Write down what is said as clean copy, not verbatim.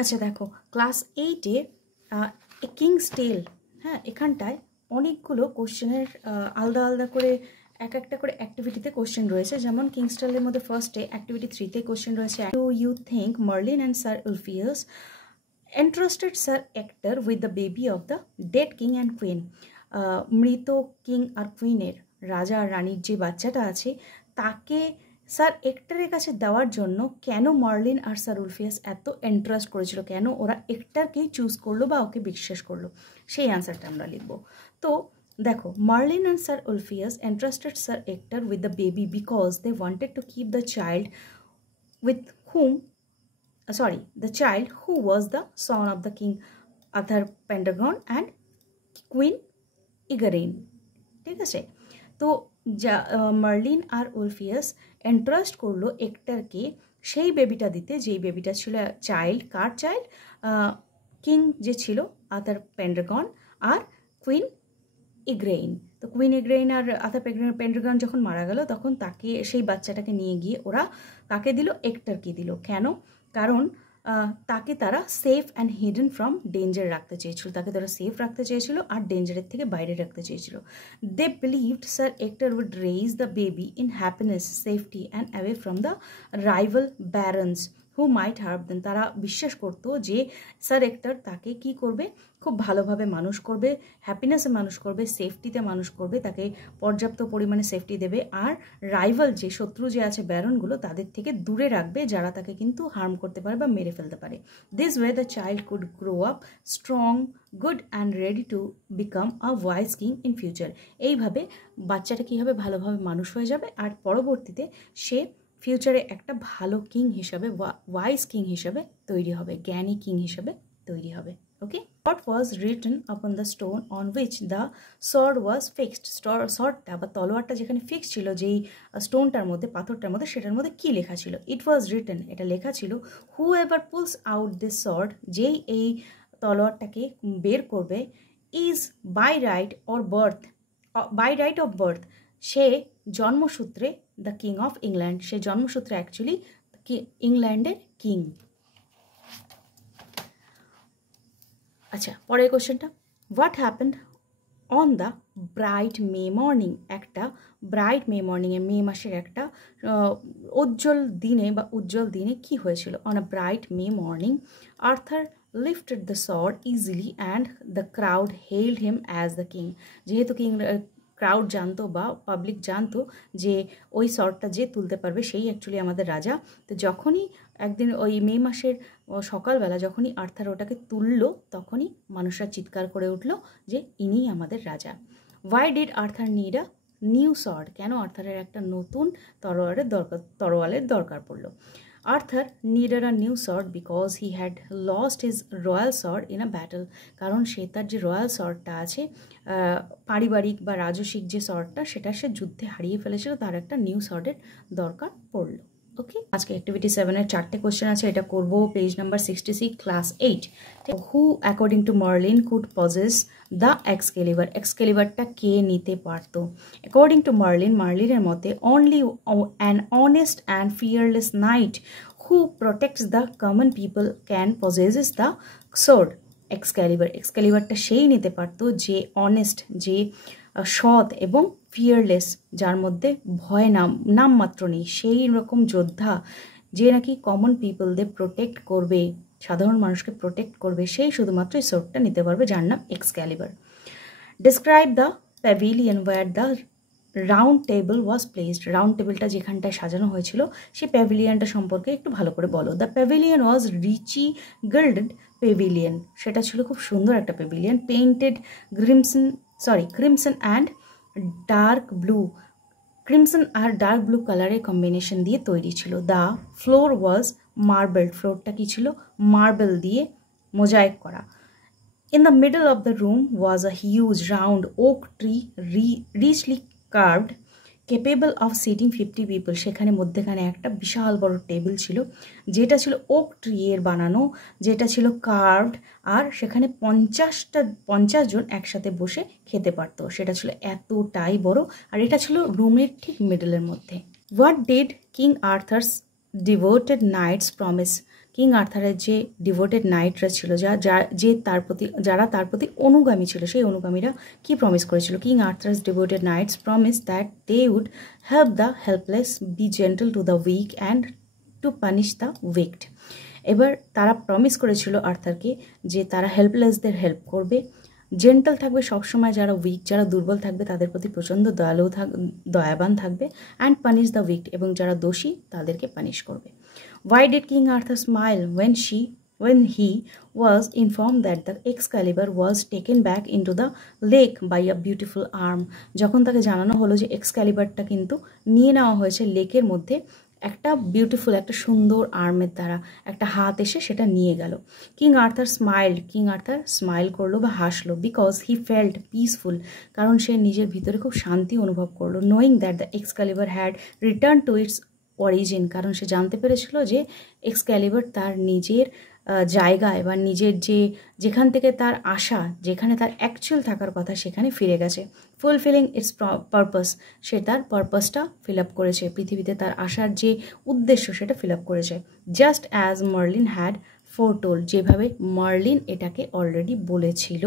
আচ্ছা দেখো, ক্লাস 8-এ এ কিংস টেল, হ্যাঁ, এখানটায় অনেকগুলো কোশ্চেনের আলাদা আলাদা করে এক একটা করে অ্যাক্টিভিটিতে কোশ্চেন রয়েছে। যেমন কিংস টেলের মধ্যে ফার্স্টে অ্যাক্টিভিটি 3-তে কোশ্চেন রয়েছে, do you think Merlin and sir Ulfius entrusted Sir Ector with the baby of the dead king and queen? মৃত কিং আর কুইনের, রাজা আর রানীর যে বাচ্চাটা আছে তাকে স্যার এক্টরের কাছে দেওয়ার জন্য কেন মার্লিন আর স্যার উলফিয়াস এত এন্ট্রাস্ট করেছিল, কেন ওরা এক্টরকেই চুজ করলো বা ওকে বিশ্বাস করলো, সেই অ্যান্সারটা আমরা লিখব। তো দেখো, marlin and Sir Ulfius entrusted Sir Ector with the baby because they wanted to keep the child with whom the child who was the son of the king Arthur Pendragon and Queen Igraine, ঠিক আছে? তো marlin আর Ulfius entrust করলো এক্টরকে সেই বেবিটা দিতে, যেই বেবিটা ছিল চাইল্ড, কার চাইল্ড? কিং যে ছিল আর্থার পেন্ড্রাগন আর কুইন ইগ্রেইন। তো কুইন ইগ্রেইন আর আর্থার পেন্ড্রাগন যখন মারা গেল তখন তাকে, সেই বাচ্চাটাকে নিয়ে গিয়ে ওরা কাকে দিল? এক্টরকে দিল। কেন? কারণ তাকে তারা safe and hidden from danger রাখতে চেয়েছিল, তাকে তারা সেফ রাখতে চেয়েছিল আর ডেঞ্জারের থেকে বাইরে রাখতে চেয়েছিল। They believed Sir Ector would raise the baby in happiness, safety and away from the rival barons who might harm them. তারা বিশ্বাস করতো যে স্যার এক্টর তাকে কি করবে? খুব ভালোভাবে মানুষ করবে, হ্যাপিনেসে মানুষ করবে, সেফটিতে মানুষ করবে, তাকে পর্যাপ্ত পরিমাণে সেফটি দেবে, আর রাইভাল যে শত্রু যে আছে ব্যারনগুলো, তাদের থেকে দূরে রাখবে, যারা তাকে কিন্তু হার্ম করতে পারে বা মেরে ফেলতে পারে। This way the child could grow up strong, good and ready to become a wise king in future. এইভাবে বাচ্চাটা কী হবে? ভালোভাবে মানুষ হয়ে যাবে আর পরবর্তীতে সে ফিউচারে একটা ভালো কিং হিসাবে, ওয়াইজ কিং হিসাবে তৈরি হবে, জ্ঞানী কিং হিসাবে তৈরি হবে। ওকে, what was written upon the stone on which the sword was fixed? swordটা বা তলোয়ারটা যেখানে ফিক্স ছিল, যেই স্টোনটার মধ্যে, পাথরটার মধ্যে, সেটার মধ্যে কি লেখা ছিল? it was written, এটা লেখা ছিল, whoever pulls out this sword, যেই এই তলোয়ারটাকে বের করবে, is by right of birth, সে জন্মসূত্রে দ্য কিং অফ ইংল্যান্ড, সে জন্মসূত্রে অ্যাকচুয়ালি ইংল্যান্ডের কিং। আচ্ছা, পরের কোশ্চেনটা, what happened on the bright May morning? একটা ব্রাইট মে মর্নিংয়ে, মে মাসের একটা উজ্জ্বল দিনে কি হয়েছিল? On a bright May morning Arthur lifted the sword easily and the crowd hailed him as the king. যেহেতু ক্রাউড জানতো বা পাবলিক জানতো যে ওই সর্টটা যে তুলতে পারবে সেই অ্যাকচুয়ালি আমাদের রাজা। তো যখনই একদিন ওই মে মাসের সকালবেলা যখনই আর্থার ওটাকে তুললো, তখনই মানুষরা চিৎকার করে উঠলো যে ইনিই আমাদের রাজা। Why did Arthur need a new sword? কেন আর্থারের একটা নতুন তরোয়ালের দরকার পড়লো? Arthur needed a new sword because he had lost his royal sword in a battle. কারণ সে তার যে রয়্যাল সর্ডটা আছে, পারিবারিক বা রাজসিক যে সর্ডটা, সেটা সে যুদ্ধে হারিয়ে ফেলেছিল, তার একটা নিউ সর্ডের দরকার পড়লো। ওকে, আজকে অ্যাক্টিভিটি 7-এর 4টে কোশ্চেন আছে, এটা করব page number 66, class 8। Who according to Merlin could possess the Excalibur? এক্সকেলিভারটা কে নিতে পারত? অ্যাকর্ডিং টু মার্লিন, মার্লিনের মতে, only an honest and fearless knight who protects the common people can possesses the sword Excalibur. এক্সক্যালিভারটা সেই নিতে পারতো যে অনেস্ট, যে সৎ এবং ফিয়ারলেস, যার মধ্যে ভয় নামমাত্র নেই, সেই রকম যোদ্ধা যে নাকি কমন পিপলদের প্রোটেক্ট করবে, সাধারণ মানুষকে প্রোটেক্ট করবে, সেই শুধুমাত্র এই সোর্ডটা নিতে পারবে, যার নাম Excalibur. Describe the pavilion where the round table was placed. Round টেবিলটা যেখানটায় সাজানো হয়েছিল সেই প্যাভিলিয়নটা সম্পর্কে একটু ভালো করে বলো। The pavilion was richly gilded pavilion. সেটা ছিল খুব সুন্দর একটা pavilion, painted crimson and dark blue, crimson আর ডার্ক ব্লু কালারের কম্বিনেশন দিয়ে তৈরি ছিল। The floor was marbled. ফ্লোরটা কি ছিল? মার্বেল দিয়ে মোজাইক করা। In the middle of the room was a huge round oak tree richly carved, capable of seating 50 people. সেখানে মধ্যেখানে একটা বিশাল বড় টেবিল ছিল, যেটা ছিল ওক ট্রি এর বানানো, যেটা ছিল কার্ভড, আর সেখানে 50 জন একসাথে বসে খেতে পারতো। সেটা ছিল এতটাই বড়, আর এটা ছিল রুমের ঠিক মিডলের মধ্যে। What did King Arthur's devoted knights promise? King আর্থারের যে ডিভোটেড নাইটরা ছিল যারা তার প্রতি অনুগামী ছিল, সেই অনুগামীরা কি প্রমিস করেছিল? King Arthur's devoted knights promise that they would help the helpless, be gentle to the weak and to punish the wicked. এবার তারা প্রমিস করেছিল আর্থারকে যে তারা হেল্পলেসদের হেল্প করবে, জেন্টাল থাকবে সবসময়, যারা উইক, যারা দুর্বল থাকবে তাদের প্রতি প্রচণ্ড দয়াবান থাকবে, অ্যান্ড পানিশ দ্য উইকড, এবং যারা দোষী তাদেরকে পানিশ করবে। Why did King Arthur smile when he was informed that the Excalibur was taken back into the lake by a beautiful arm? যখন তাকে জানানো হলো যে এক্সক্যালিবারটা কিন্তু নিয়ে নেওয়া হয়েছে লেকের মধ্যে একটা বিউটিফুল, একটা সুন্দর আর্মের দ্বারা, একটা হাত এসে সেটা নিয়ে গেল। কিং আর্থার স্মাইল করলো বা হাসলো, বিকজ হি ফেল্ট পিসফুল, কারণ সে নিজের ভিতরে খুব শান্তি অনুভব করলো। Knowing that the Excalibur had return to its origin, কারণ সে জানতে পেরেছিল যে এক্সক্যালিবার তার নিজের জায়গায় বা নিজের যেখান থেকে তার আশা, যেখানে তার অ্যাকচুয়াল থাকার কথা, সেখানে ফিরে গেছে। ফুলফিলিং ইটস পারপাস, সে তার পারপাসটা ফিল আপ করেছে, পৃথিবীতে তার আসার যে উদ্দেশ্য সেটা ফিল আপ করেছে। Just as Merlin had foretold, যেভাবে মার্লিন এটাকে অলরেডি বলেছিল।